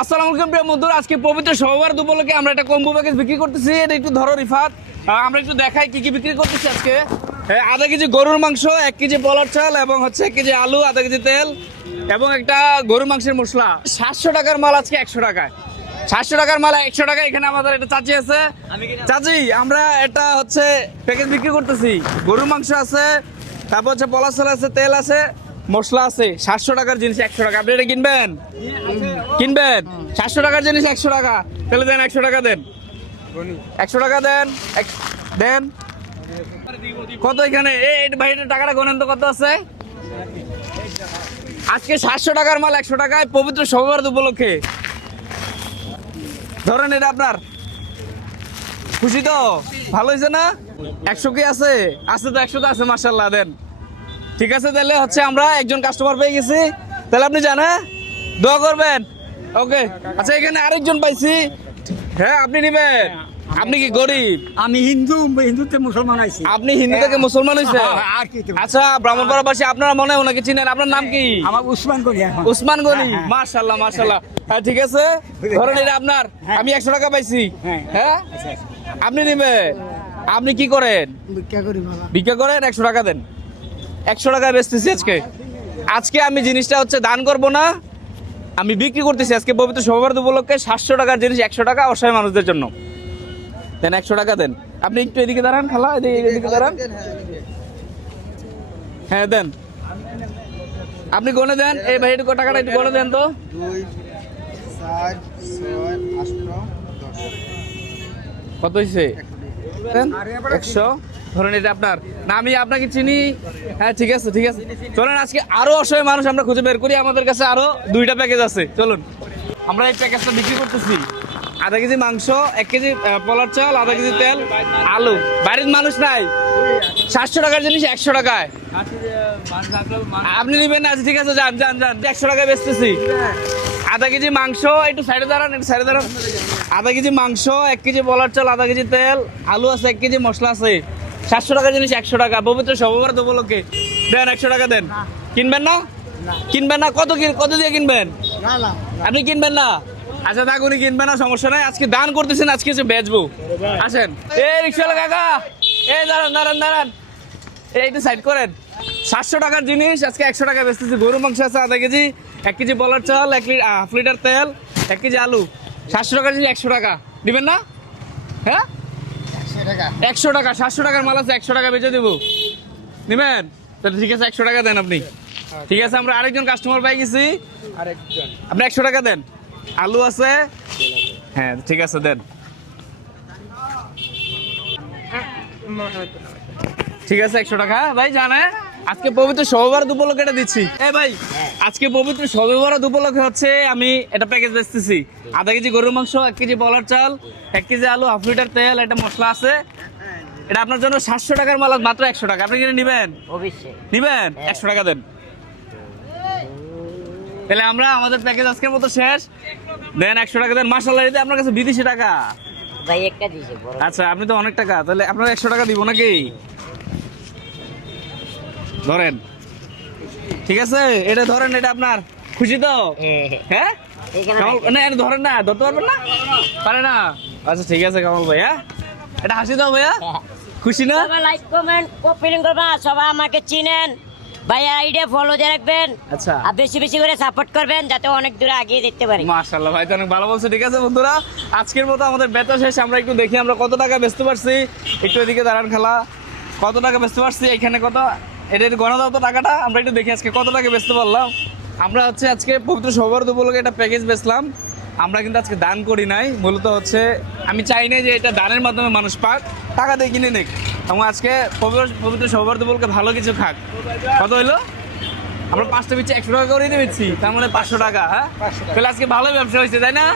আসসালামু আলাইকুম প্রিয় বন্ধুরা, আজকে পবিত্র শবে উপলক্ষে আমরা একটা কম্বো প্যাকেজ বিক্রি করতেছি। এটা একটু ধরো রিফাত, আমরা একটু দেখাই কি কি বিক্রি করতেছি আজকে। আধা কেজি গরুর মাংস, 1 কেজি বলার চাল এবং হচ্ছে 1 কেজি আলু, আধা কেজি তেল এবং একটা গরুর মাংসের মশলা। 700 টাকার মাল আজকে 100 টাকায়। 700 টাকার মাল 100 টাকা। এখানে আমাদের একটা চাচি আছে। চাচি, আমরা এটা হচ্ছে প্যাকেজ বিক্রি করতেছি। গরুর মাংস আছে, তারপর হচ্ছে বলার চাল আছে, তেল আছে, মশলা আছে। 700 টাকার জিনিস 100 টাকা। আপনি এটা কিনবেন? 700 টাকার জিনিস 100 টাকা। তাহলে দেন 100 টাকা দেন, 100 টাকা দেন, দেন। কত এখানে? এই ভাই, এটা টাকাটা গণেন তো কত আছে আজকে। 700 টাকার মাল 100 টাকায় পবিত্র শবে উপলক্ষে। ধরেন, এটা আপনার। খুশি তো? ভালো হয়েছে না? 100 কি আছে? আছে তো, 100 তো আছে, মাশাআল্লাহ। দেন, ঠিক আছে। তাহলে হচ্ছে আমরা একজন কাস্টমার পেয়ে গেছি। তাহলে আপনি জানেন, দোয়া করবেন। ওকে, আচ্ছা, এখানে আরেকজন পাইছি। হ্যাঁ, আপনি নিবেন? আপনি কি গরিব? আমি হিন্দুতে মুসলমান আইছি। আপনি হিন্দু থেকে মুসলমান হয়েছে? আর কি তো? আচ্ছা, ব্রাহ্মণপাড়াবাসী আপনারা মনে হয় ওনাকে চিনেন। আপনার নাম কি? আমার উসমান করি এখন। উসমান গনি। হ্যাঁ। মাশাআল্লাহ, মাশাআল্লাহ। হ্যাঁ, ঠিক আছে। ধরেন, এটা আপনার। হ্যাঁ। আমি 100 টাকা পাইছি। হ্যাঁ। হ্যাঁ, আপনি নিবেন? আপনি কি করেন? ভিক্ষা করেন। 100 টাকা দেন। 100 টাকায় বেচতেছি আজকে। আজকে আমি জিনিসটা হচ্ছে দান করব না, আমি বিক্রি করতেছি আজকে পবিত্র শবে উপলক্ষে। 700 টাকার জিনিস 100 টাকা, অসহায় মানুষদের জন্য। দেন, 100 টাকা দেন। আপনি একটু এদিকে দাঁড়ান, খালা, এদিকে দাঁড়ান। হ্যাঁ, দেন। আপনি গনে দেন। এই ভাই, একটু টাকাটা একটু গনে দেন তো। 2, 4, 6, 8, 10। কত হয়েছে? 100। ধরেন, এটা আপনার না, আমি আপনাকে চিনি। হ্যাঁ, ঠিক আছে, ঠিক আছে। চলেন, আজকে আরো অসহায় মানুষ আমরা খুঁজে বের করি। আমাদের কাছে আরো 2টা প্যাকেজ আছে। চলুন, আমরা এই প্যাকেজটা বিক্রি করতেছি। আধা কেজি মাংস, 1 কেজি পোলার চাল, আধা কেজি তেল, আলু। বাড়ির মানুষ নাই। 700 টাকার জিনিস 100 টাকায়। আপনি নিবেন না? আচ্ছা, ঠিক আছে, যান যান যান। 100 টাকায় বেচতেছি। আধা কেজি মাংস, একটু সাইডে দাঁড়ান, একটু সাইডে দাঁড়ান। আধা কেজি মাংস, 1 কেজি বলার চাল, আধা কেজি তেল, আলু আছে, 1 কেজি মশলা আছে। 700 টাকার জিনিস 100 টাকা, পবিত্র শবে উপলক্ষে। দেন, 100 টাকা দেন। কিনবেন না? কিনবেন না? কত দিয়ে কিনবেন? আপনি কিনবেন না? আচ্ছা, তা উনি কিনবেন না, সমস্যা নাই। আজকে দান করতেছেন, আজকে এসে বেচবো। আসেন। এই রিক্সাওয়ালা কাকা, এই দাঁড়ান দাঁড়ান দাঁড়ান, এইটা সাইড করেন। 700 টাকার জিনিস আজকে 100 টাকা বেচতেছি। গরু মাংস আছে আধা কেজি, 1 কেজি বলার চাল, 1 লিটার তেল, 1 কেজি আলু। 700 টাকার জিনিস 100 টাকা। দিবেন না? হ্যাঁ, 100 টাকা। 700 টাকার মাল আছে, 100 টাকা বেচে দেবো। নিবেন? তাহলে ঠিক আছে, 100 টাকা দেন আপনি। ঠিক আছে, আমরা আরেকজন কাস্টমার পাই গেছি। আপনি 100 টাকা দেন। আলু আছে? হ্যাঁ, ঠিক আছে, দেন। ঠিক আছে, 100 টাকা। ভাই, জানে আজকে পবিত্র শবে উপলক্ষে এটা দিচ্ছি। ভাই, আজকে পবিত্র শবে উপলক্ষে হচ্ছে আমি এটা প্যাকেজ বেচতেছি। আধা কেজি গরুর মাংস, 1 কেজি বলার চাল, 1 কেজি আলু, হাফ লিটার তেল, একটা মশলা আছে। এটা আপনার জন্য 700 টাকার মাল, মাত্র 100 টাকা। আপনি কিনে নিবেন? অবশ্যই নিবেন? 100 টাকা দেন। তাহলে আমরা আমাদের প্যাকেজ আজকের মতো শেষ। দেন, 100 টাকা দেন। মাশাআল্লাহ, এটা আপনার কাছে বিদেশি টাকা। ভাই একটা দিছে বড়। আচ্ছা, আপনি তো অনেক টাকা। তাহলে আপনার 100 টাকা দিব নাকি? ধরেন, ঠিক আছে, এটা ধরেন। এটা আপনার। খুশি তো? হ্যাঁ, না, এটা ধরেন না, ধরতে পারবেন না? পারে না? আচ্ছা, ঠিক আছে কামাল ভাই। হ্যাঁ, এটা হাসি দাও ভাইয়া। খুশি না? সবাই লাইক কমেন্ট কপিলিং করবা, সবাই আমাকে চিনেন। ভাই আইডিয়া ফলো দিয়ে রাখবেন। আচ্ছা, আর বেশি বেশি করে সাপোর্ট করবেন যাতে অনেক দূরে এগিয়ে যেতে পারি। মাশাআল্লাহ, ভাই তো অনেক ভালো বলছে। ঠিক আছে বন্ধুরা, আজকের মতো আমাদের বেচা শেষ। আমরা একটু দেখি আমরা কত টাকা বেচতে পারছি। একটু এদিকে দাঁড়ান খালা, কত টাকা বেচতে পারছি। এখানে কত, এটা গণনা দাও তো টাকাটা। আমরা একটু দেখি আজকে কত টাকা বেচতে পারলাম। আমরা হচ্ছে আজকে পবিত্র শবে উপলক্ষে একটা প্যাকেজ বেচলাম। আমরা কিন্তু আজকে দান করি নাই। মূলত হচ্ছে আমি চাই না যে এটা দানের মাধ্যমে মানুষ পাক, টাকা দিয়ে কিনে নিক। এবং আজকে পবিত্র শবে উপলক্ষে ভালো কিছু খাক। কত হইলো? আমরা 5টা পিছিয়ে 100 টাকা করে দিচ্ছি, তার মানে 500 টাকা। হ্যাঁ, তাহলে আজকে ভালো ব্যবসা হয়েছে, তাই না?